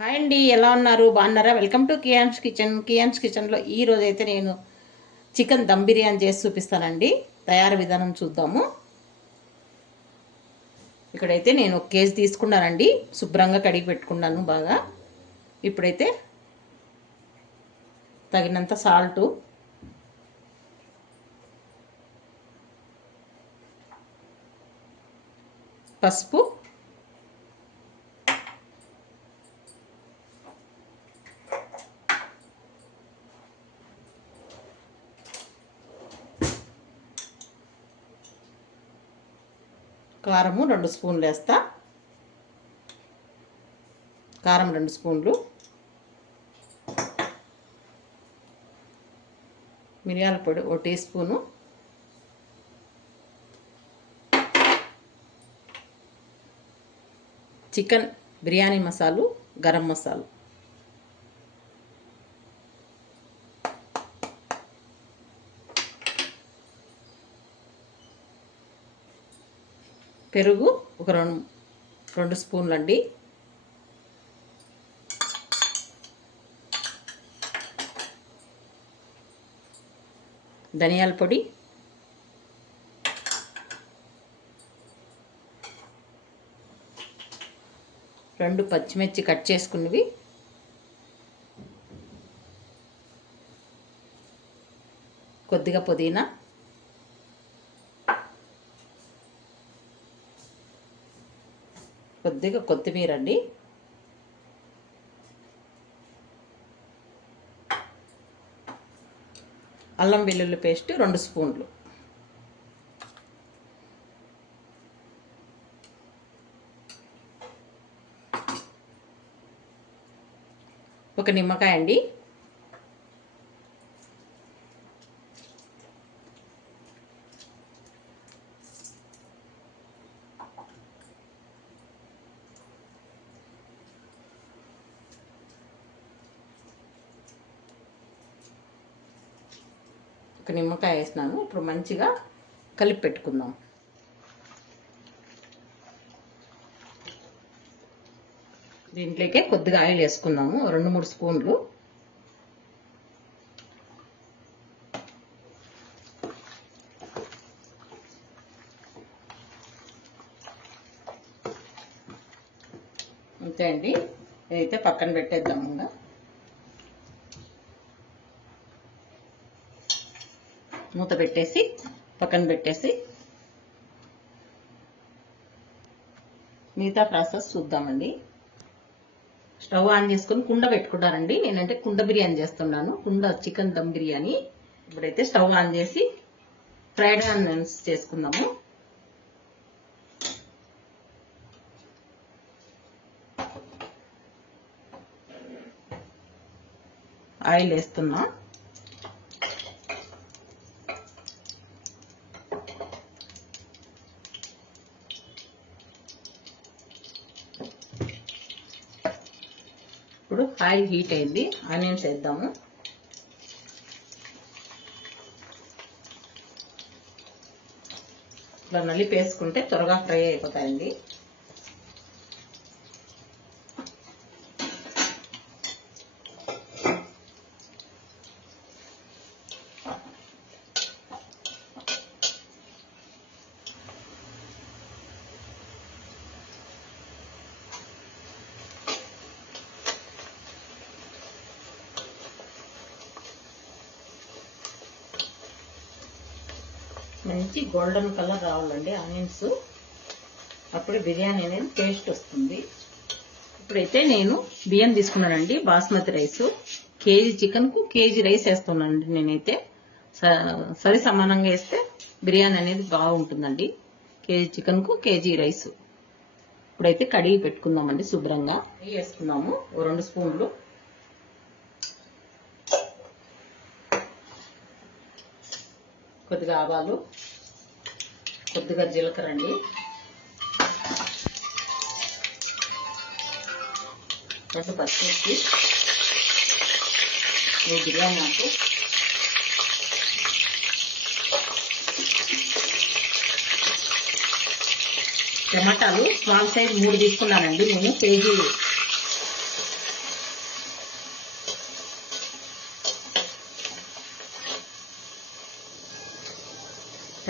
Hi అండి ఎలా ఉన్నారు? బాగున్నారా? Welcome to Kian's kitchen. Kian's కిచెన్లో ఈ రోజైతే అయితే నేను చికెన్ దమ్ బిర్యానీ చేసి చూపిస్తానండి. తయారు విధానం చూద్దాము. ఇక్కడైతే నేను ఒక కేజీ తీసుకున్నానండి. శుభ్రంగా కడిగి పెట్టుకున్నాను బాగా. ఇప్పుడైతే తగినంత సాల్టు. పసుపు. కారము రెండు స్పూన్లు వేస్తా. కారం రెండు స్పూన్లు. మిరియాల పొడి ఒక టీ స్పూను. చికెన్ బిర్యానీ మసాలు గరం మసాలు. పెరుగు ఒక రెండు రెండు స్పూన్లు అండి. ధనియాల పొడి. రెండు పచ్చిమిర్చి కట్ చేసుకున్నవి. కొద్దిగా పుదీనా. కొద్దిగా కొత్తిమీర అండి అల్లం వెల్లుల్లి పేస్ట్ రెండు స్పూన్లు. ఒక నిమ్మకాయ అండి ఒక నిమ్మకాయ వేసినాను. ఇప్పుడు మంచిగా కలిపి పెట్టుకుందాం. దీంట్లోకే కొద్దిగా ఆయిల్ వేసుకుందాము. రెండు మూడు స్పూన్లు. అంతే అండి. ఇదైతే పక్కన పెట్టేద్దాం ఇంకా. మూత పెట్టేసి పక్కన పెట్టేసి మిగతా ప్రాసెస్ చూద్దామండి. స్టవ్ ఆన్ చేసుకుని కుండ పెట్టుకున్నానండి నేనంటే కుండ బిర్యానీ చేస్తున్నాను. కుండ చికెన్ దమ్ బిర్యానీ. ఇప్పుడైతే స్టవ్ ఆన్ చేసి ఫ్రైడ్ ఆనియన్స్ చేసుకుందాము. ఆయిల్ వేస్తున్నాం. ఇప్పుడు ఆయిల్ హీట్ అయింది ఆనియన్స్ వేద్దాము. ఇలా నలిపి వేసుకుంటే త్వరగా ఫ్రై అయిపోతాయండి. మంచి గోల్డెన్ కలర్ రావాలండి ఆనియన్స్. అప్పుడు బిర్యానీ అనేది టేస్ట్ వస్తుంది. ఇప్పుడైతే నేను బియ్యం తీసుకున్నానండి బాస్మతి రైస్. కేజీ చికెన్కు కేజీ రైస్ వేస్తున్నానండి నేనైతే. సరి సమానంగా వేస్తే బిర్యానీ అనేది బాగుంటుందండి. కేజీ చికెన్కు కేజీ రైస్. ఇప్పుడైతే కడిగి పెట్టుకుందామండి శుభ్రంగా. నెయ్యి ఓ రెండు స్పూన్లు. కొద్దిగా ఆవాలు. కొద్దిగా జీలకర్ర అండి రెండు పచ్చిమిర్చి. ఈ బిర్యానీ నాకు. టమాటాలు స్మాల్ సైజ్ మూడు తీసుకున్నానండి. నేను కేజీ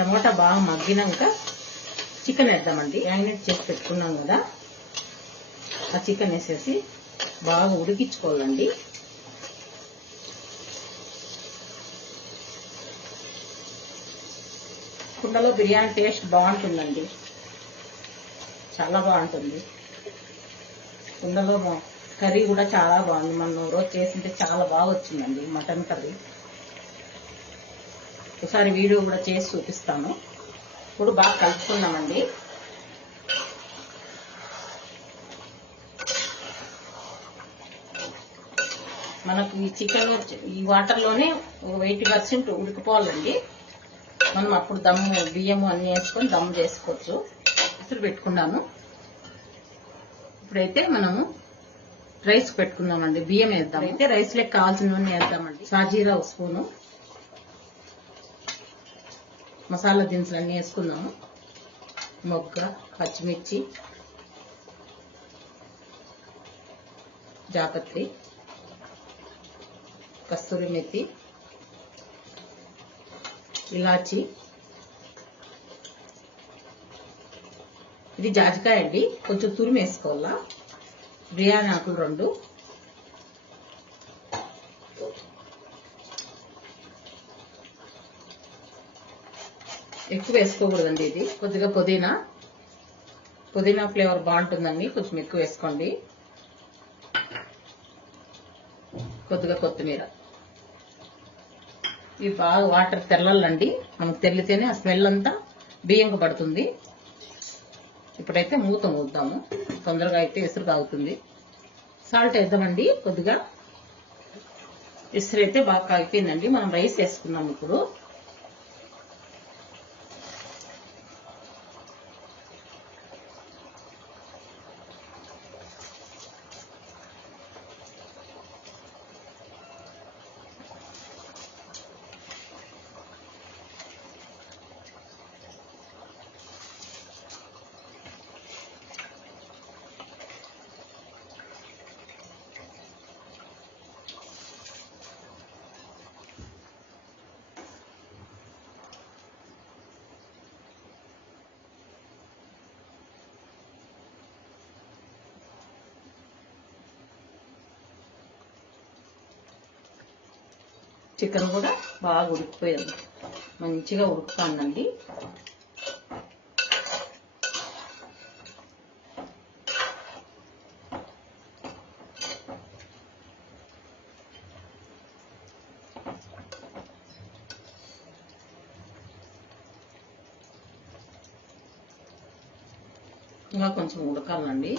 టమాటా బాగా మగ్గినాక చికెన్ వేద్దామండి. మ్యారినేట్ చేసి పెట్టుకున్నాం కదా. ఆ చికెన్ వేసేసి బాగా ఉడికించుకోవాలండి. కుండలో బిర్యానీ టేస్ట్ బాగుంటుందండి. చాలా బాగుంటుంది. కుండలో కర్రీ కూడా చాలా బాగుంది. మనం రోజు చేసింటే చాలా బాగా వచ్చిందండి మటన్ కర్రీ. ఒకసారి వీడియో కూడా చేసి చూపిస్తాను. ఇప్పుడు బాగా కలుపుకున్నామండి మనకు ఈ చికెన్ ఈ వాటర్లోనే ఎయిటీ పర్సెంట్ ఉడికిపోవాలండి. మనం అప్పుడు దమ్ము బియ్యము అన్ని వేసుకొని దమ్ము చేసుకోవచ్చు. ఇసురు పెట్టుకున్నాను. ఇప్పుడైతే మనము రైస్ పెట్టుకున్నామండి బియ్యం వేద్దాం అయితే రైస్ లెక్క కావాల్సినవన్నీ వేద్దామండి. సాజీరా స్పూను. మసాలా దినుసులు అన్నీ వేసుకున్నాము మొగ్గ పచ్చిమిర్చి జాపత్రి కస్తూరి మెత్తి ఇలాచి. ఇది జాజికాయ అండి. కొంచెం తురిమి వేసుకోవాలా బిర్యానీ ఆకులు రెండు. ఎక్కువ వేసుకోకూడదండి ఇది. కొద్దిగా పుదీనా. పుదీనా ఫ్లేవర్ బాగుంటుందండి. కొంచెం ఎక్కువ వేసుకోండి. కొద్దిగా కొత్తిమీర. ఇవి బాగా వాటర్ తెల్లాలండి మనకు తెల్లితేనే ఆ స్మెల్ అంతా బియ్యంకు పడుతుంది. ఇప్పుడైతే మూత మూద్దాము. తొందరగా అయితే ఇసురు కాగుతుంది సాల్ట్ వేద్దామండి. కొద్దిగా ఇసురు అయితే బాగా కాగిపోయిందండి. మనం రైస్ వేసుకున్నాం ఇప్పుడు. చికెన్ కూడా బాగా ఉడికిపోయింది. మంచిగా ఉడుకుతానండి ఇంకా కొంచెం ఉడకాలండి.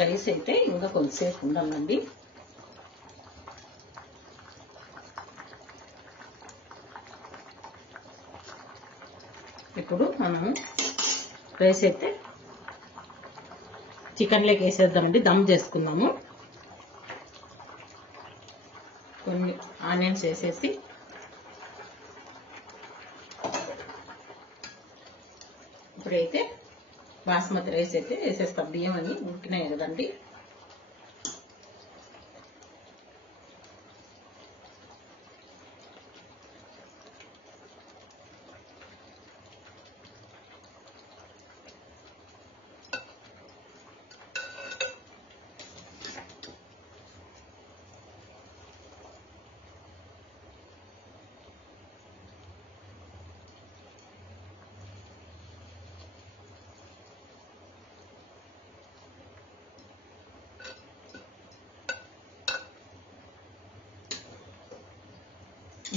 రైస్ అయితే ఇంకా కొంతసేపు ఉండాలండి. ఇప్పుడు మనము రైస్ అయితే చికెన్లోకి వేసేద్దామండి. దమ్ చేసుకుందాము. కొన్ని ఆనియన్స్ వేసేసి ఇప్పుడైతే బాస్మతి రైస్ అయితే వేసేస్తాం బియ్యం అని ఉడికినాయి కదండి.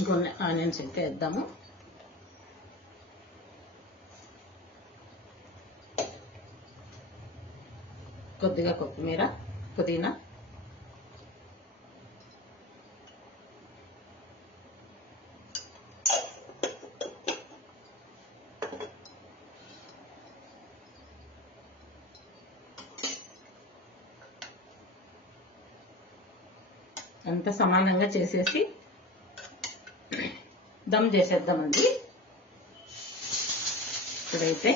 ఇంకొన్ని ఆనియన్స్ ఇంకా వేద్దాము. కొద్దిగా కొత్తిమీర పుదీనా. అంత సమానంగా చేసేసి దమ్ చేసేద్దామండి. ఇప్పుడైతే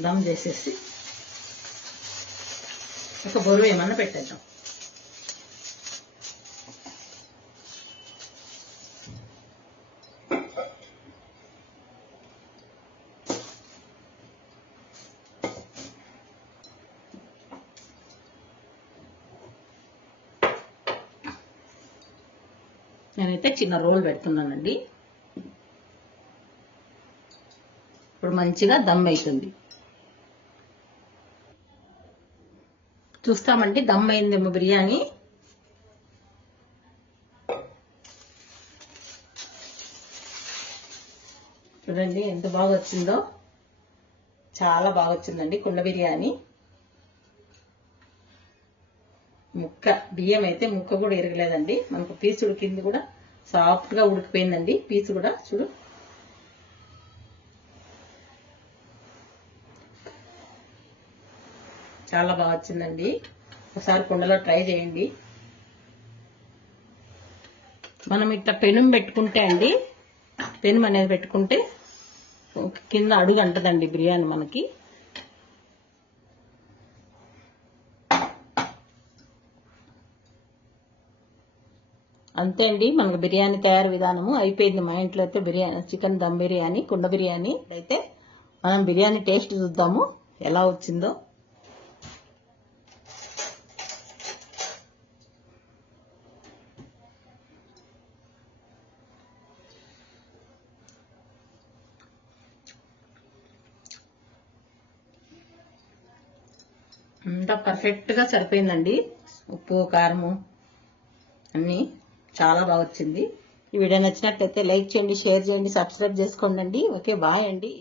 దమ్ చేసేసి ఒక బరువు ఏమన్నా పెట్టేద్దాం. నేనైతే చిన్న రోల్ పెడుతున్నానండి. ఇప్పుడు మంచిగా దమ్ అవుతుంది చూస్తామండి దమ్ అయిందేమో బిర్యానీ. చూడండి ఎంత బాగా వచ్చిందో చాలా బాగా వచ్చిందండి కుండ బిర్యానీ. ముక్క బియ్యం అయితే ముక్క కూడా ఎరగలేదండి. మనకు పీచుడు ఉడికింది కూడా సాఫ్ట్గా ఉడికిపోయిందండి. పీచు కూడా చూడు. చాలా బాగా వచ్చిందండి. ఒకసారి కుండలో ట్రై చేయండి. మనం ఇట్లా పెనుం పెట్టుకుంటే అండి పెనుం అనేది పెట్టుకుంటే కింద అడుగు అంటదండి బిర్యానీ మనకి. అంతే అండి. మనకు బిర్యానీ తయారు విధానము అయిపోయింది మా ఇంట్లో అయితే బిర్యానీ చికెన్ దమ్ బిర్యానీ కుండ బిర్యానీ. అయితే మనం బిర్యానీ టేస్ట్ చూద్దాము ఎలా వచ్చిందో. అంతా పర్ఫెక్ట్గా సరిపోయిందండి. ఉప్పు కారము అన్నీ. చాలా బాగా వచ్చింది. ఈ వీడియో నచ్చినట్లయితే లైక్ చేయండి షేర్ చేయండి సబ్స్క్రైబ్ చేసుకోండి ఓకే బాయ్ అండి.